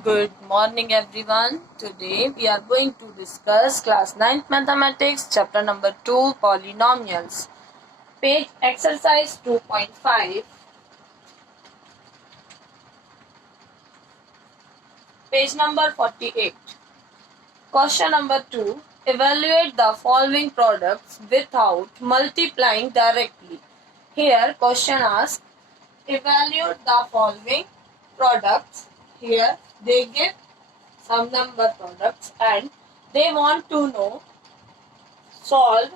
Good morning everyone. Today we are going to discuss class 9th mathematics chapter number 2 polynomials. Page exercise 2.5. Page number 48. Question number 2. Evaluate the following products without multiplying directly. Here question asks evaluate the following products. Here they give some number products and they want to know solve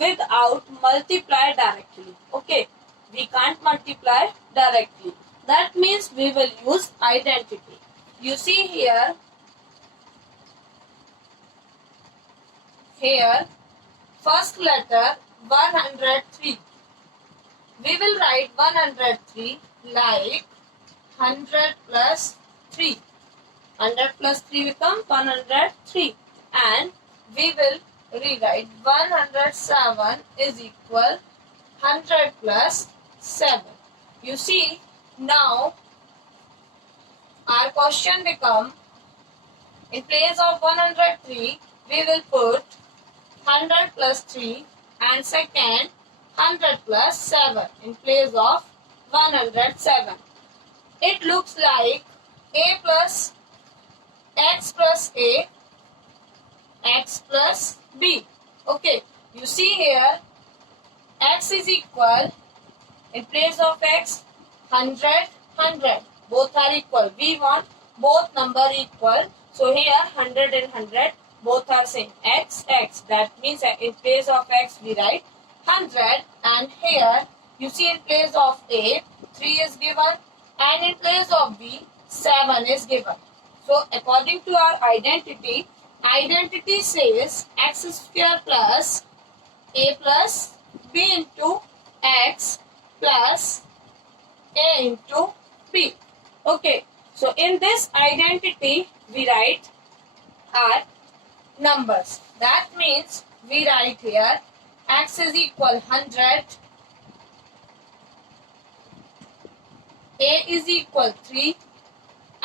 without multiply directly. Okay, we can't multiply directly. That means we will use identity. You see here first letter 103. We will write 103 like 100 plus 3. 100 plus 3 becomes 103 and we will rewrite 107 is equal 100 plus 7. You see now our question become in place of 103 we will put 100 plus 3 and second 100 plus 7 in place of 107. It looks like a plus x plus a, x plus b. Okay, you see here x is equal in place of x 100 100. Both are equal. We want both number equal. So here 100 and 100 both are same. X x. That means in place of x we write 100 and here you see in place of a 3 is given and in place of b 7 is given. So according to our identity says x square plus a plus b into x plus a into b. Okay, so in this identity we write our numbers. That means we write here x is equal 100, a is equal 3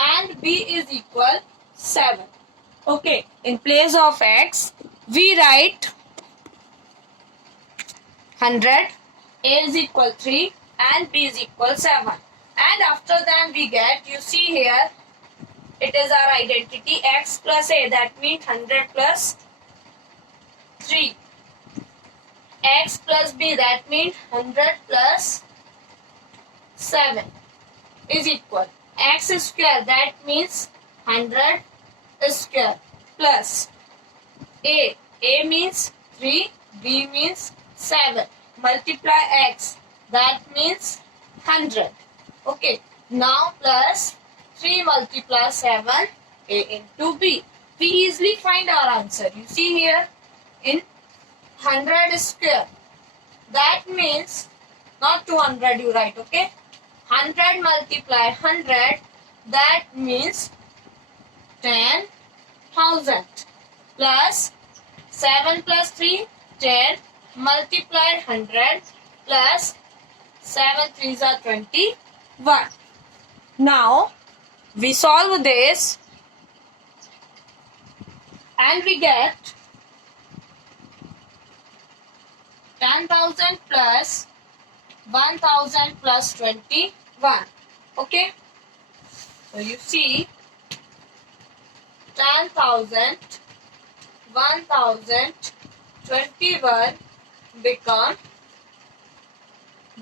and b is equal 7. Okay, in place of x we write 100, a is equal 3 and b is equal 7. And after that we get, you see here it is our identity x plus a, that means 100 plus 3, x plus b, that means 100 plus 7 is equal x square, that means 100 square plus a means 3, b means 7, multiply x, that means 100. Okay, now plus 3 multiply 7, a into b. We easily find our answer. You see here in 100 square, that means not 200 you write, okay. 100 multiply 100, that means 10,000 plus 7 plus 3, 10 multiply 100 plus 7 3s are 21. Now we solve this and we get 10,000 plus 1,000 plus 21. Okay, so you see 10,000, 1,000, 21 become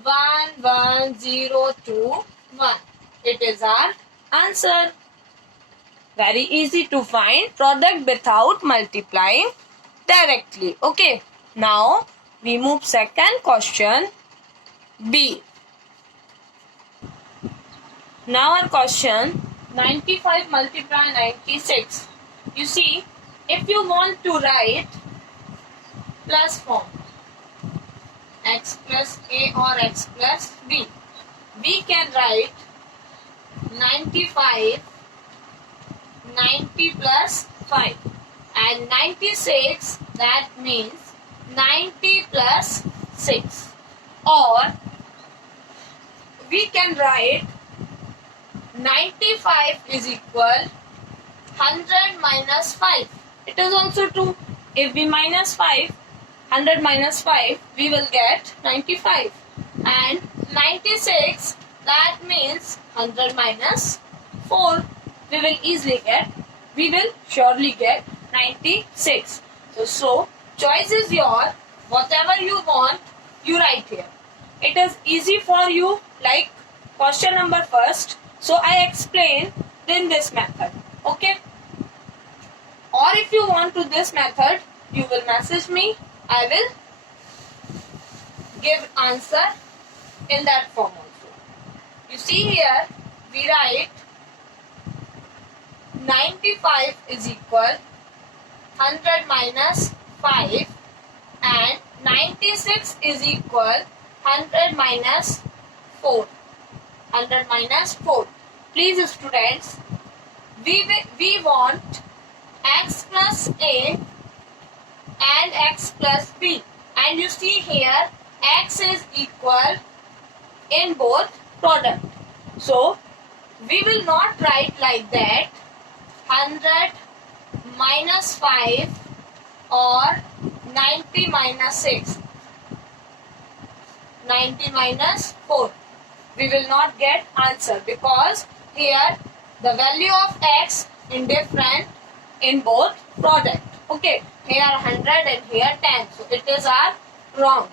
11021. It is our answer. Very easy to find product without multiplying directly. Okay, now we move second question B. Now our question 95 multiply 96. You see, if you want to write plus form x plus a or x plus b, we can write 95 90 plus 5 and 96, that means 90 plus 6, or we can write 95 is equal 100 minus 5. It is also true. If we minus 5, 100 minus 5, we will get 95. And 96, that means 100 minus 4. We will surely get 96. So choice is yours. Whatever you want, you write here. It is easy for you, like question number first. So I explain in this method. Okay. Or if you want to this method, you will message me. I will give answer in that form also. You see here, we write 95 is equal 100 minus 5 and 96 is equal 100 minus 4. 100 minus 4. Please students, we want x plus a and x plus b. And you see here, x is equal in both product. So, we will not write like that 100 minus 5 or 90 minus 6. 90 minus 4. We will not get answer because here the value of x is different in both product. Okay, here 100 and here 10. So it is our wrong.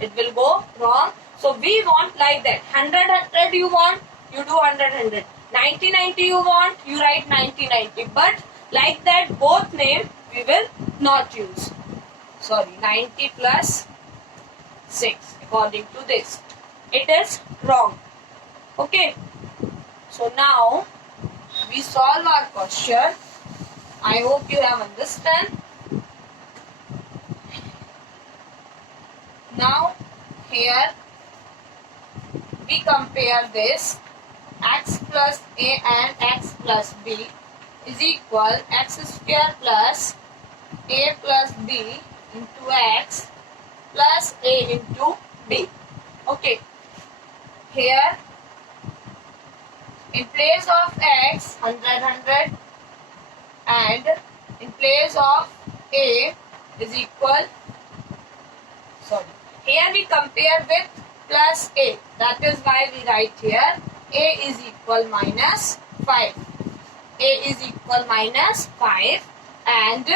It will go wrong. So we want like that. 100 you want, you do 100. 90 you want, you write 90. But like that both name we will not use. Sorry, 90 plus 6 according to this. It is wrong. Okay. So now we solve our question. I hope you have understand. Now here we compare this x plus a and x plus b is equal x square plus a plus b into x plus a into b. Okay. Here in place of x 100 and in place of a is equal, sorry, here we compare with plus a, that is why we write here a is equal minus 5. A is equal minus 5 and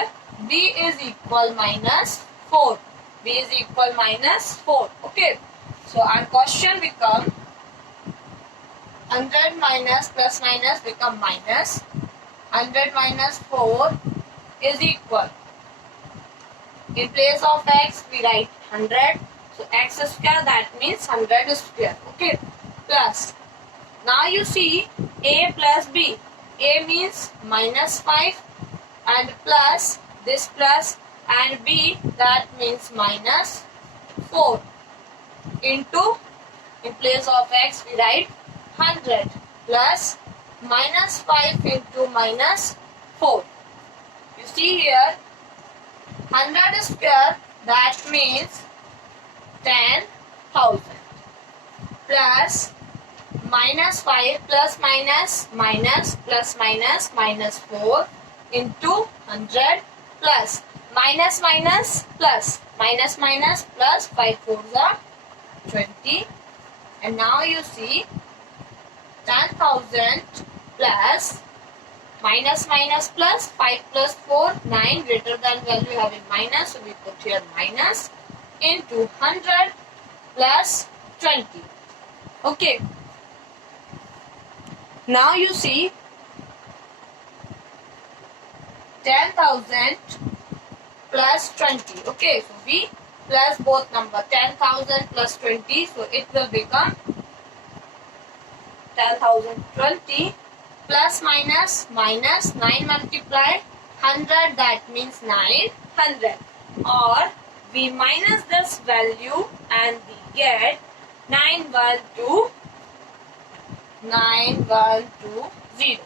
b is equal minus 4. B is equal minus 4. Okay. So our question become 100 minus plus minus become minus. 100 minus 4 is equal. In place of x we write 100. So x square, that means 100 square. Okay. Plus. Now you see a plus b. A means minus 5 and plus this plus and b, that means minus 4 into, in place of x we write 100 plus minus 5 into minus 4. You see here 100 square, that means 10,000 plus minus 5 plus minus plus minus 4 into 100 plus minus plus 5 4s are 20. And now you see 10,000 plus minus plus 5 plus 4, 9, greater than value having minus, so we put here minus into 100 plus 20. Okay. Now you see 10,000 plus 20. Okay, so we plus both number 10,000 plus 20, so it will become 10,020 plus minus 9 multiplied 100, that means 900. Or we minus this value and we get 912 9120. You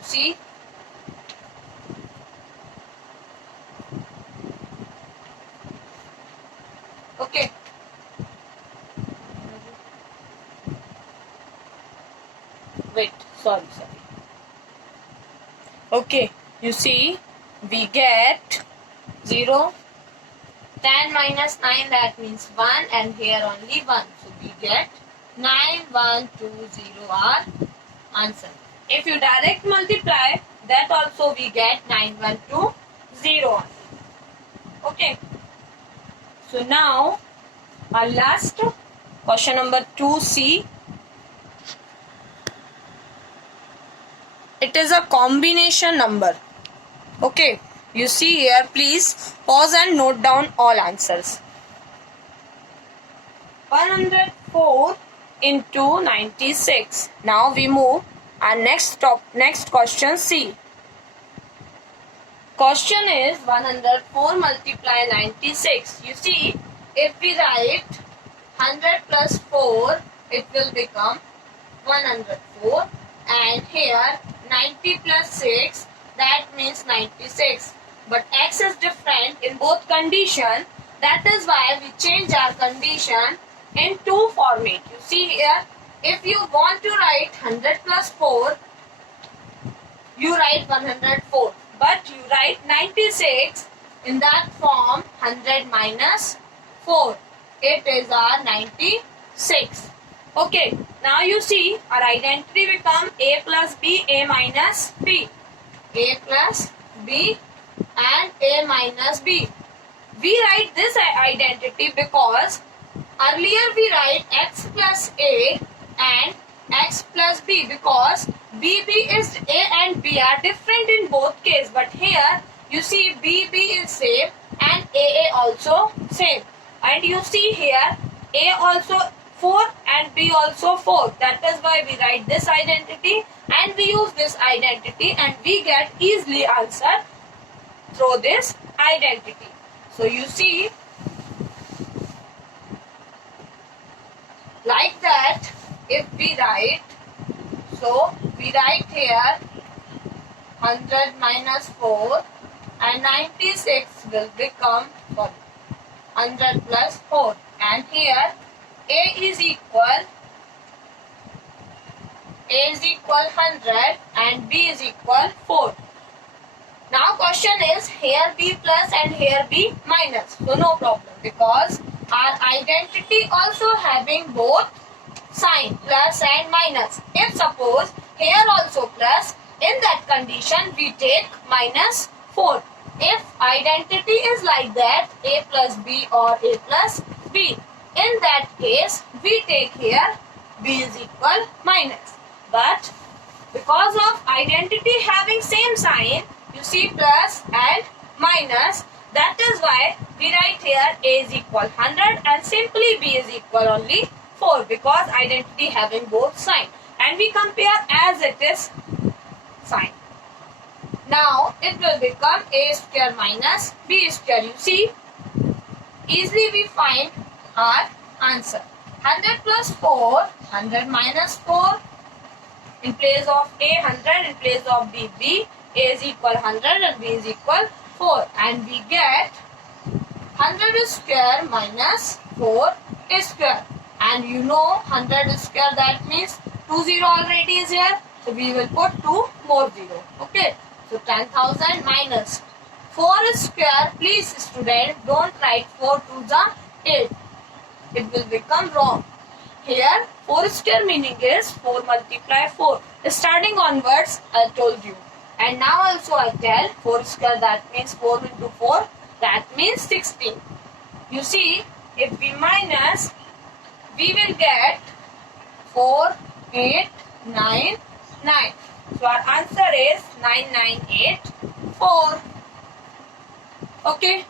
see? Okay. Wait, sorry. Okay, you see, we get 0. 10 minus 9, that means 1, and here only 1. So we get 9120 our answer. If you direct multiply, that also we get 9120. Okay. So now our last question number 2C. It is a combination number. Okay. You see here, please pause and note down all answers. 104 into 96. Now we move our next question C. Question is 104 multiply 96. You see, if we write 100 plus 4, it will become 104. And here 90 plus 6, that means 96. But x is different in both conditions. That is why we change our condition in two format. You see here, if you want to write 100 plus 4, you write 104. But you write 96 in that form, 100 minus 4. It is our 96. Okay, now you see our identity become a plus b, a minus b. A plus b and a minus b. We write this identity because earlier we write x plus a and x plus b, because bb is a and b are different in both cases, but here you see bb is same and aa also same, and you see here a also 4 and b also 4. That is why we write this identity and we use this identity, and we get easily answer through this identity. So you see, like that, if we write, so we write here 100 minus 4 and 96 will become 100 plus 4, and here a is equal 100 and b is equal 4. Now question is here b plus and here b minus. So no problem, because our identity also having both sign plus and minus. If suppose here also plus, in that condition we take minus 4. If identity is like that, a plus b or a plus b, in that case we take here b is equal minus. But because of identity having same sign, you see plus and minus, that is why we write here a is equal 100 and simply b is equal only 4, because identity having both sign, and we compare as it is sign. Now it will become a square minus b square. You see, easily we find our answer. 100 plus 4, 100 minus 4, in place of a 100, in place of b b, a is equal 100 and b is equal 4, and we get 100 square minus 4 square, and you know 100 square, that means 2 0 already is here, so we will put 2 more 0. Okay, so 10,000 minus 4 square. Please student, don't write 4 to the 8, it will become wrong. Here 4 square meaning is 4 multiply 4. Starting onwards I told you, and now also I tell 4 square, that means 4 into 4, that means 16. You see, if we minus, we will get 4, 8, 9, 9. So our answer is 9984. Okay.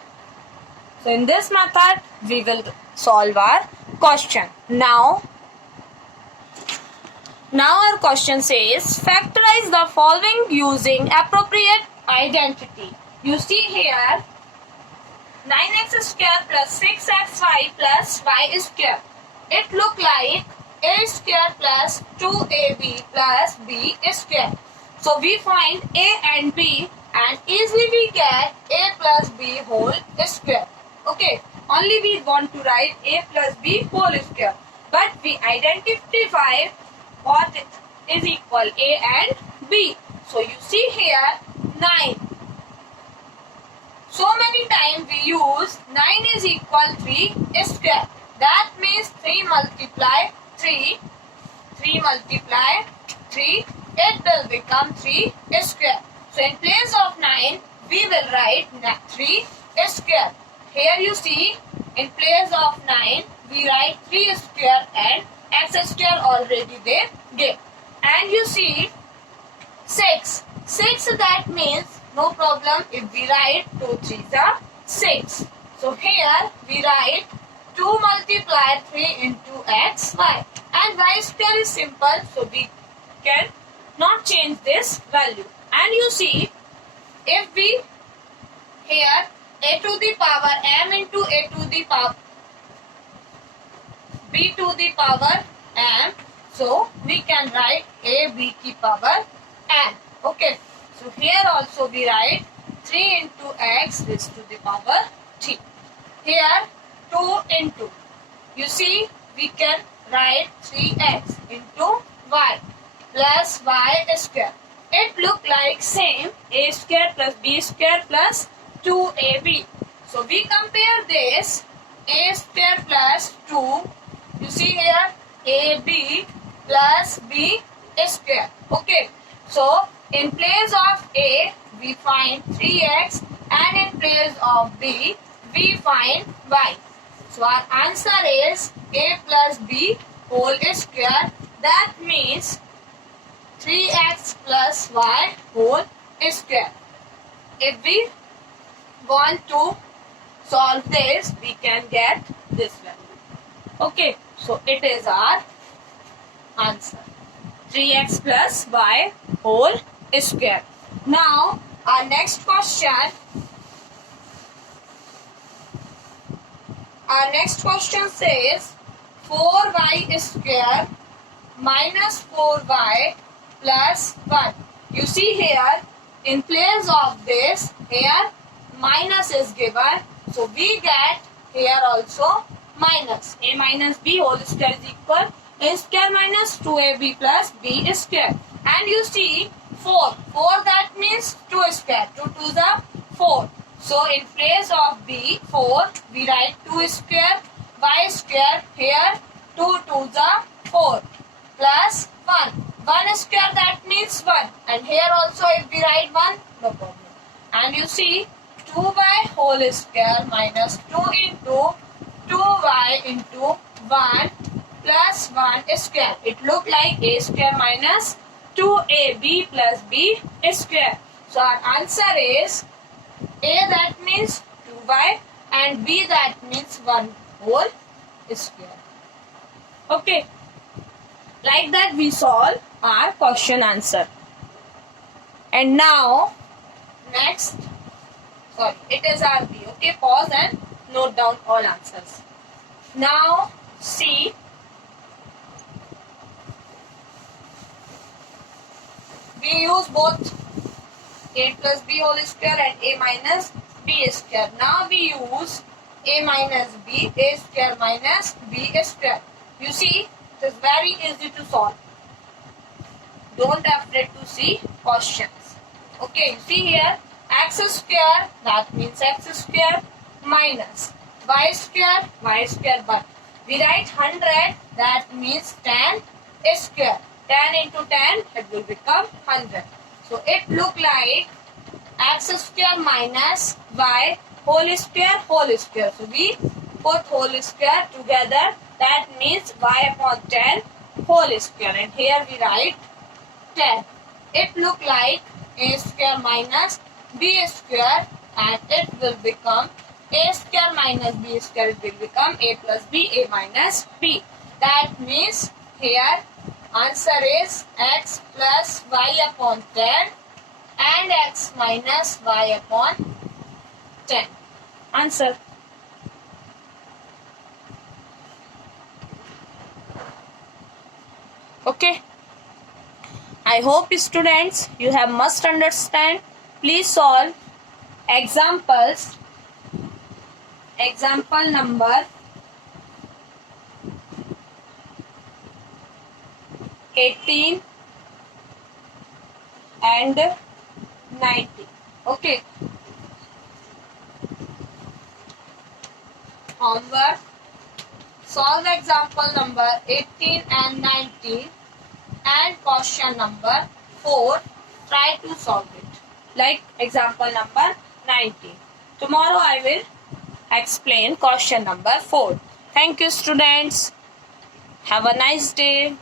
So in this method, we will solve our question. Now our question says, factorize the following using appropriate identity. You see here, 9x square plus 6xy plus y square. It look like a square plus 2ab plus b square. So we find a and b, and easily we get a plus b whole square. Okay, only we want to write a plus b whole square, but we identify what is equal a and b. So you see here, 9. So many times we use 9 is equal 3 square. That means 3 multiply 3. 3 multiply 3. It will become 3 square. So in place of 9, we will write 3 square. Here you see, in place of 9, we write 3 square and x square already they give. And you see 6. 6 that means no problem if we write 2 3s are 6. So here we write 2 multiply 3 into x y. And y square is simple, so we can not change this value. And you see, if we here a to the power m into a to the power b to the power m, so we can write a b ki power n. Okay, so here also we write 3 into x raised to the power t. Here 2 into, you see, we can write 3x into y plus y square. It look like same, a square plus b square plus 2ab. So we compare this, a square plus 2, you see here, ab plus b square. Okay, so in place of a, we find 3x, and in place of b, we find y. So our answer is a plus b whole square. That means 3x plus y whole square. If we want to solve this, we can get this value. Okay, so it is our answer. 3x plus y whole square. Now, our next question. Our next question says 4y square minus 4y plus 1. You see here, in place of this, here minus is given. So we get here also minus. A minus b whole square is equal a square minus 2ab plus b square. And you see 4. 4 that means 2 square. 2 to the 4. So in place of b 4, we write 2 square y square. Here 2 to the 4 plus 1. 1 square that means 1. And here also if we write 1, no problem. And you see 2y whole square minus 2 into 2y into 1 plus 1 square. It look like a square minus 2ab plus b square. So our answer is a that means 2y and b that means 1 whole square. Okay. Like that we solve our question answer. And now next, sorry, it is our B. Okay, pause and note down all answers. Now C. We use both a plus b whole square and a minus b square. Now we use a minus b, a square minus b square. You see, it is very easy to solve. Don't afraid to see questions. Okay, you see here, x square, that means x square minus y square, but we write 100, that means 10 square. 10 into 10, it will become 100. So it look like x square minus y whole square. So we put whole square together, that means y upon 10 whole square. And here we write 10. It look like a square minus b square, and it will become a square minus b square. It will become a plus b, a minus b. That means here answer is x plus y upon 10 and x minus y upon 10. Answer. Okay. I hope students you have must understand. Please solve examples. Example number 18 and 90. Okay. Homework. Solve example number 18 and 19 and question number 4. Try to solve it. Like example number 19. Tomorrow I will explain question number 4. Thank you, students. Have a nice day.